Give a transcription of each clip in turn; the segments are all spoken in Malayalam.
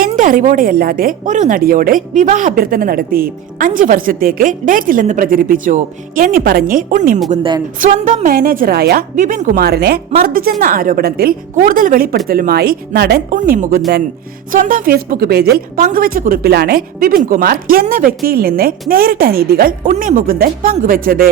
എന്റെ അറിവോടെയല്ലാതെ ഒരു നടിയോട് വിവാഹ അഭ്യർത്ഥന നടത്തി 5 വർഷത്തേക്ക് ഡേറ്റില്ലെന്ന് പ്രചരിപ്പിച്ചു എന്നി പറഞ്ഞ് ഉണ്ണി മുകുന്ദൻ. സ്വന്തം മാനേജറായ വിപിൻ കുമാറിനെ മർദ്ദിച്ചെന്ന ആരോപണത്തിൽ കൂടുതൽ വെളിപ്പെടുത്തലുമായി നടൻ ഉണ്ണി മുകുന്ദൻ സ്വന്തം ഫേസ്ബുക്ക് പേജിൽ പങ്കുവച്ച കുറിപ്പിലാണ് വിപിൻ കുമാർ എന്ന വ്യക്തിയിൽ നിന്ന് നേരിട്ട അനീതികൾ ഉണ്ണി മുകുന്ദൻ പങ്കുവച്ചത്.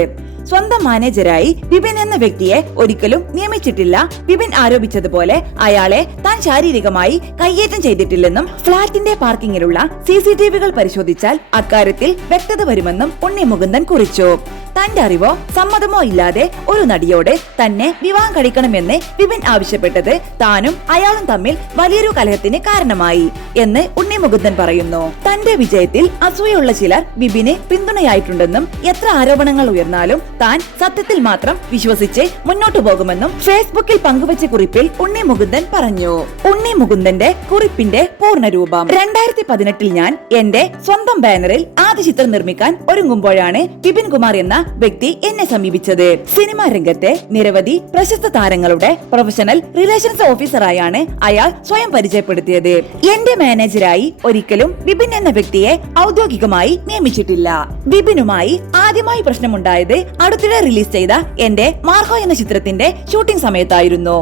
സ്വന്തം മാനേജരായി വിപിൻ എന്ന വ്യക്തിയെ ഒരിക്കലും നിയമിച്ചിട്ടില്ല. വിപിൻ ആരോപിച്ചതുപോലെ അയാളെ താൻ ശാരീരികമായി കയ്യേറ്റം ചെയ്തിട്ടില്ലെന്നും ഫ്ളാറ്റിന്റെ പാർക്കിങ്ങിലുള്ള CCTVകൾ പരിശോധിച്ചാൽ അക്കാര്യത്തിൽ വ്യക്തത വരുമെന്നും ഉണ്ണി മുകുന്ദൻ കുറിച്ചു. തന്റെ അറിവോ സമ്മതമോ ഇല്ലാതെ ഒരു നടിയോട് തന്നെ വിവാഹം കഴിക്കണമെന്ന് വിപിൻ ആവശ്യപ്പെട്ടത് താനും അയാളും തമ്മിൽ വലിയൊരു കലഹത്തിന് കാരണമായി എന്ന് ഉണ്ണി മുകുന്ദൻ പറയുന്നു. തന്റെ വിജയത്തിൽ അസൂയുള്ള ചിലർ വിപിന് പിന്തുണയായിട്ടുണ്ടെന്നും എത്ര ആരോപണങ്ങൾ ഉയർന്നാലും താൻ സത്യത്തിൽ മാത്രം വിശ്വസിച്ച് മുന്നോട്ടു പോകുമെന്നും ഫേസ്ബുക്കിൽ പങ്കുവച്ച കുറിപ്പിൽ ഉണ്ണി മുകുന്ദൻ പറഞ്ഞു. ഉണ്ണി മുകുന്ദന്റെ കുറിപ്പിന്റെ പൂർണ്ണരൂപം: 2018 ഞാൻ എന്റെ സ്വന്തം ബാനറിൽ ആദ്യ ചിത്രം നിർമ്മിക്കാൻ ഒരുങ്ങുമ്പോഴാണ് വിപിൻ കുമാർ എന്ന വ്യക്തി എന്നെ സമീപിച്ചത്. സിനിമാ രംഗത്തെ നിരവധി പ്രശസ്ത താരങ്ങളുടെ പ്രൊഫഷണൽ റിലേഷൻസ് ഓഫീസറായാണ് അയാൾ സ്വയം പരിചയപ്പെടുത്തിയത്. എന്റെ മാനേജരായി ഒരിക്കലും വിപിൻ എന്ന വ്യക്തിയെ ഔദ്യോഗികമായി നിയമിച്ചിട്ടില്ല. വിപിനുമായി ആദ്യമായി പ്രശ്നമുണ്ടായത് അടുത്തിടെ റിലീസ് ചെയ്ത എന്റെ മാർക്കോ എന്ന ചിത്രത്തിന്റെ ഷൂട്ടിംഗ് സമയത്തായിരുന്നു.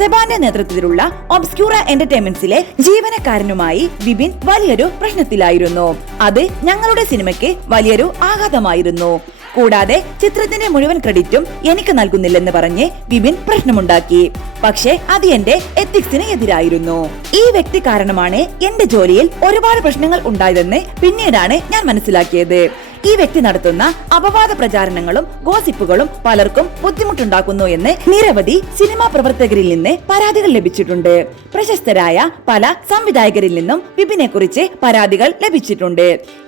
സെബാന്റെ നേതൃത്വത്തിലുള്ള ഒബ്സ്ക്യൂറ എന്റർടൈൻമെന്റ്സിലെ ജീവനക്കാരനുമായി വിപിൻ വലിയൊരു പ്രശ്നത്തിലായിരുന്നു. അത് ഞങ്ങളുടെ സിനിമയ്ക്ക് വലിയൊരു ആഘാതമായിരുന്നു. കൂടാതെ ചിത്രത്തിന്റെ മുഴുവൻ ക്രെഡിറ്റും എനിക്ക് നൽകുന്നില്ലെന്ന് പറഞ്ഞ് വിപിൻ പ്രശ്നമുണ്ടാക്കി. പക്ഷേ അത് എന്റെ എത്തിക്സിന് എതിരായിരുന്നു. ഈ വ്യക്തി കാരണമാണ് എന്റെ ജോലിയിൽ ഒരുപാട് പ്രശ്നങ്ങൾ ഉണ്ടായതെന്ന് പിന്നീടാണ് ഞാൻ മനസ്സിലാക്കിയത്. ഈ വ്യക്തി നടത്തുന്ന അപവാദ പ്രചാരണങ്ങളും ഗോസിപ്പുകളും പലർക്കും ബുദ്ധിമുട്ടുണ്ടാക്കുന്നു എന്ന് നിരവധി സിനിമാ പ്രവർത്തകരിൽ നിന്ന് പരാതികൾ ലഭിച്ചിട്ടുണ്ട്. പ്രശസ്തരായ പല സംവിധായകരിൽ നിന്നും വിപിനെ കുറിച്ച് പരാതികൾ ലഭിച്ചിട്ടുണ്ട്.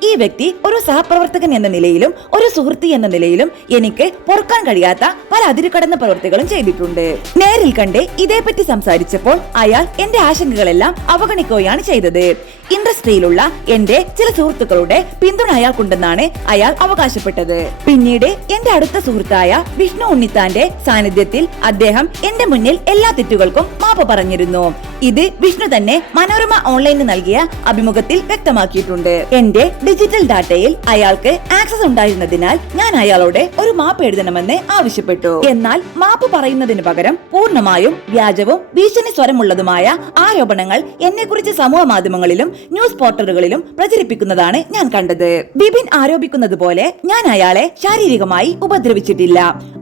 ഈ വ്യക്തി ഒരു സഹപ്രവർത്തകൻ എന്ന നിലയിലും ഒരു സുഹൃത്ത് എന്ന നിലയിലും എനിക്ക് പൊറുക്കാൻ കഴിയാത്ത പല അതിരുകടന്ന പ്രവൃത്തികളും ചെയ്തിട്ടുണ്ട്. നേരിൽ കണ്ട് ഇതേപറ്റി സംസാരിച്ചപ്പോൾ അയാൾ എന്റെ ആശങ്കകളെല്ലാം അവഗണിക്കുകയാണ് ചെയ്തത്. ഇൻഡസ്ട്രിയിലുള്ള എന്റെ ചില സുഹൃത്തുക്കളുടെ പിന്തുണ അയാൾക്കുണ്ടെന്നാണ് അയാൾ അവകാശപ്പെട്ടത്. പിന്നീട് എന്റെ അടുത്ത സുഹൃത്തായ വിഷ്ണു ഉണ്ണിത്താന്റെ സാന്നിധ്യത്തിൽ അദ്ദേഹം എന്റെ മുന്നിൽ എല്ലാ തെറ്റുകൾക്കും മാപ്പ് പറഞ്ഞിരുന്നു. ഇത് വിഷ്ണു തന്നെ മനോരമ ഓൺലൈനിന് നൽകിയ അഭിമുഖത്തിൽ വ്യക്തമാക്കിയിട്ടുണ്ട്. എന്റെ ഡിജിറ്റൽ ഡാറ്റയിൽ അയാൾക്ക് ആക്സസ് ഉണ്ടായിരുന്നതിനാൽ ഞാൻ അയാളോട് ഒരു മാപ്പ് എഴുതണമെന്ന് ആവശ്യപ്പെട്ടു. എന്നാൽ മാപ്പ് പറയുന്നതിന് പകരം പൂർണ്ണമായും വ്യാജവും ഭീഷണി സ്വരമുള്ളതുമായ ആരോപണങ്ങൾ എന്നെക്കുറിച്ച് സമൂഹ മാധ്യമങ്ങളിലും ന്യൂസ് പോർട്ടലുകളിലും പ്രചരിപ്പിക്കുന്നതാണ് ഞാൻ കണ്ടത്. ബിപിൻ ആരോപിക്കുന്നത് പോലെ ഞാൻ അയാളെ ശാരീരികമായി ഉപദ്രവിച്ചിട്ടില്ല.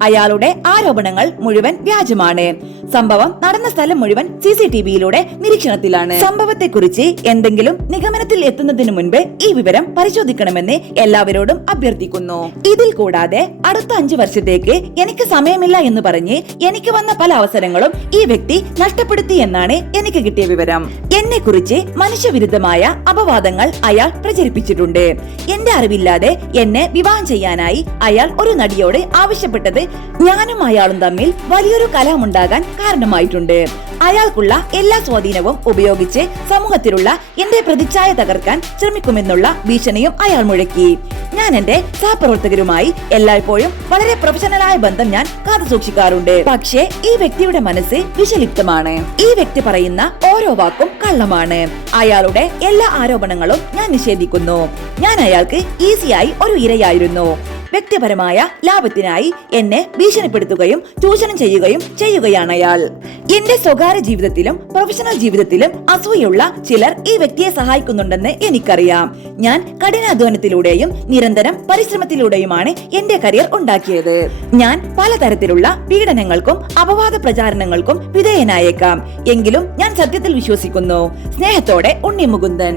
അയാളുടെ ആരോപണങ്ങൾ മുഴുവൻ വ്യാജമാണ്. സംഭവം നടന്ന സ്ഥലം മുഴുവൻ CCTVയിലൂടെ നിരീക്ഷണത്തിലാണ്. സംഭവത്തെക്കുറിച്ച് എന്തെങ്കിലും നിഗമനത്തിൽ എത്തുന്നതിന് മുൻപ് ഈ വിവരം പരിശോധിക്കണമെന്ന് എല്ലാവരോടും അഭ്യർത്ഥിക്കുന്നു. ഇതിൽ കൂടാതെ അടുത്ത 5 വർഷത്തേക്ക് എനിക്ക് സമയമില്ല എന്ന് പറഞ്ഞ് എനിക്ക് വന്ന പല അവസരങ്ങളും ഈ വ്യക്തി നഷ്ടപ്പെടുത്തി എന്നാണ് എനിക്ക് കിട്ടിയ വിവരം. എന്നെ കുറിച്ച് മനുഷ്യവിരുദ്ധമായ അപവാദങ്ങൾ അയാൾ പ്രചരിപ്പിച്ചിട്ടുണ്ട്. എന്റെ അറിവില്ലാതെ എന്നെ വിവാഹം ചെയ്യാനായി അയാൾ ഒരു നടിയോട് ആവശ്യപ്പെട്ടത് ഞാനും അയാളും തമ്മിൽ വലിയൊരു കലഹമുണ്ടാകാൻ കാരണമായിട്ടുണ്ട്. അയാൾക്കുള്ള എല്ലാ സ്വാധീനവും ഉപയോഗിച്ച് സമൂഹത്തിലുള്ള എന്റെ പ്രതിച്ഛായ തകർക്കാൻ ശ്രമിക്കുമെന്നുള്ള ഭീഷണിയും അയാൾ മുഴക്കി. ഞാൻ എന്റെ സഹപ്രവർത്തകരുമായി എല്ലായ്പ്പോഴും വളരെ പ്രൊഫഷണലായ ബന്ധം ഞാൻ കാത്തു സൂക്ഷിക്കാറുണ്ട്. പക്ഷേ ഈ വ്യക്തിയുടെ മനസ്സ് വിഷലിപ്തമാണ്. ഈ വ്യക്തി പറയുന്ന ഓരോ വാക്കും കള്ളമാണ്. അയാളുടെ എല്ലാ ആരോപണങ്ങളും ഞാൻ നിഷേധിക്കുന്നു. ഞാൻ അയാൾക്ക് ഈസിയായി ഒരു ഇരയായിരുന്നു. വ്യക്തിപരമായ ലാഭത്തിനായി എന്നെ ഭീഷണിപ്പെടുത്തുകയും ചൂഷണം ചെയ്യുകയാണ് അയാൾ. എന്റെ സ്വകാര്യ ജീവിതത്തിലും പ്രൊഫഷണൽ ജീവിതത്തിലും അസൂയുള്ള ചിലർ ഈ വ്യക്തിയെ സഹായിക്കുന്നുണ്ടെന്ന് എനിക്കറിയാം. ഞാൻ കഠിനാധ്വാനത്തിലൂടെയും നിരന്തരം പരിശ്രമത്തിലൂടെയുമാണ് എന്റെ കരിയർ ഉണ്ടാക്കിയത്. ഞാൻ പലതരത്തിലുള്ള പീഡനങ്ങൾക്കും അപവാദ പ്രചാരണങ്ങൾക്കും വിധേയനായേക്കാം. എങ്കിലും ഞാൻ സത്യത്തിൽ വിശ്വസിക്കുന്നു. സ്നേഹത്തോടെ ഉണ്ണി മുകുന്ദൻ.